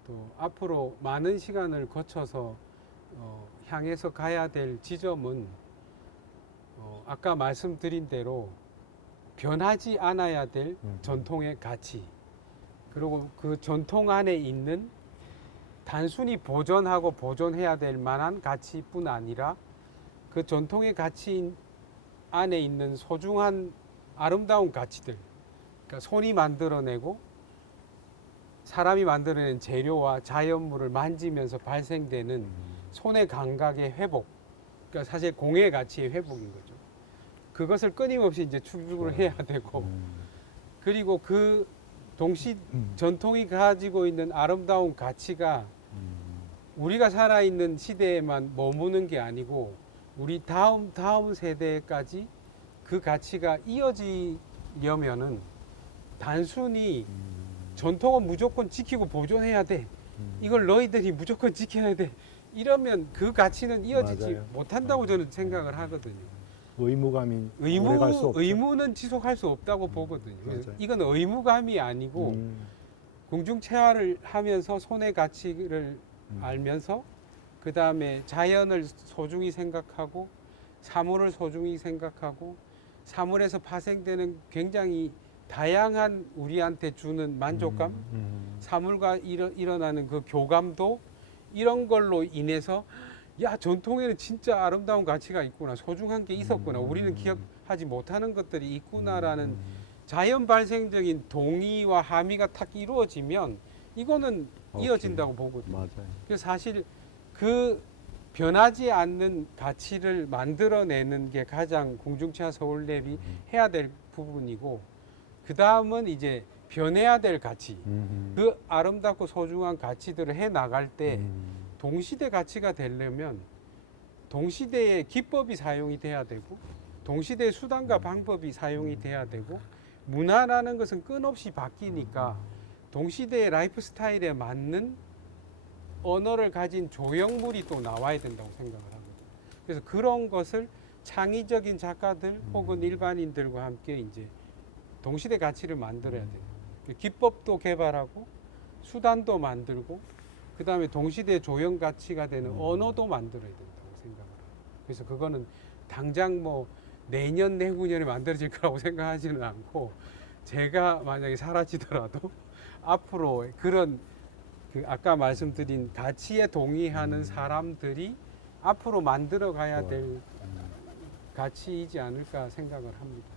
또 앞으로 많은 시간을 거쳐서 향해서 가야 될 지점은 아까 말씀드린 대로 변하지 않아야 될 전통의 가치 그리고 그 전통 안에 있는 단순히 보존하고 보존해야 될 만한 가치뿐 아니라 그 전통의 가치 안에 있는 소중한 아름다운 가치들 그러니까 손이 만들어내고 사람이 만들어낸 재료와 자연물을 만지면서 발생되는 손의 감각의 회복 그러니까 사실 공예 가치의 회복인 거죠. 그것을 끊임없이 이제 추구를 해야 되고 그리고 그 동시 전통이 가지고 있는 아름다운 가치가 우리가 살아있는 시대에만 머무는 게 아니고 우리 다음 세대까지 그 가치가 이어지려면은 단순히 전통은 무조건 지키고 보존해야 돼. 이걸 너희들이 무조건 지켜야 돼. 이러면 그 가치는 이어지지 맞아요. 못한다고 저는 생각을 하거든요. 의무감이 오래 갈 수 없죠. 의무는 지속할 수 없다고 보거든요. 그래서 맞아요. 이건 의무감이 아니고 궁중체화를 하면서 손의 가치를 알면서 그 다음에 자연을 소중히 생각하고 사물을 소중히 생각하고 사물에서 파생되는 굉장히 다양한 우리한테 주는 만족감, 사물과 일어나는 그 교감도 이런 걸로 인해서 야 전통에는 진짜 아름다운 가치가 있구나, 소중한 게 있었구나, 우리는 기억하지 못하는 것들이 있구나라는 자연 발생적인 동의와 함의가 탁 이루어지면 이거는 이어진다고 보거든요. 맞아요. 그래서 사실 그 변하지 않는 가치를 만들어내는 게 가장 궁중체화 서울랩이 해야 될 부분이고 그 다음은 이제 변해야 될 가치 그 아름답고 소중한 가치들을 해 나갈 때 동시대 가치가 되려면 동시대의 기법이 사용이 돼야 되고 동시대의 수단과 방법이 사용이 돼야 되고 문화라는 것은 끊없이 바뀌니까 동시대의 라이프 스타일에 맞는 언어를 가진 조형물이 또 나와야 된다고 생각을 합니다. 그래서 그런 것을 창의적인 작가들 혹은 일반인들과 함께 이제 동시대 가치를 만들어야 돼요. 기법도 개발하고 수단도 만들고 그 다음에 동시대 조형 가치가 되는 언어도 만들어야 된다고 생각을 해요. 그래서 그거는 당장 뭐 내년 내후년에 만들어질 거라고 생각하지는 않고 제가 만약에 사라지더라도 앞으로 그런 그 아까 말씀드린 가치에 동의하는 사람들이 앞으로 만들어 가야 될 가치이지 않을까 생각을 합니다.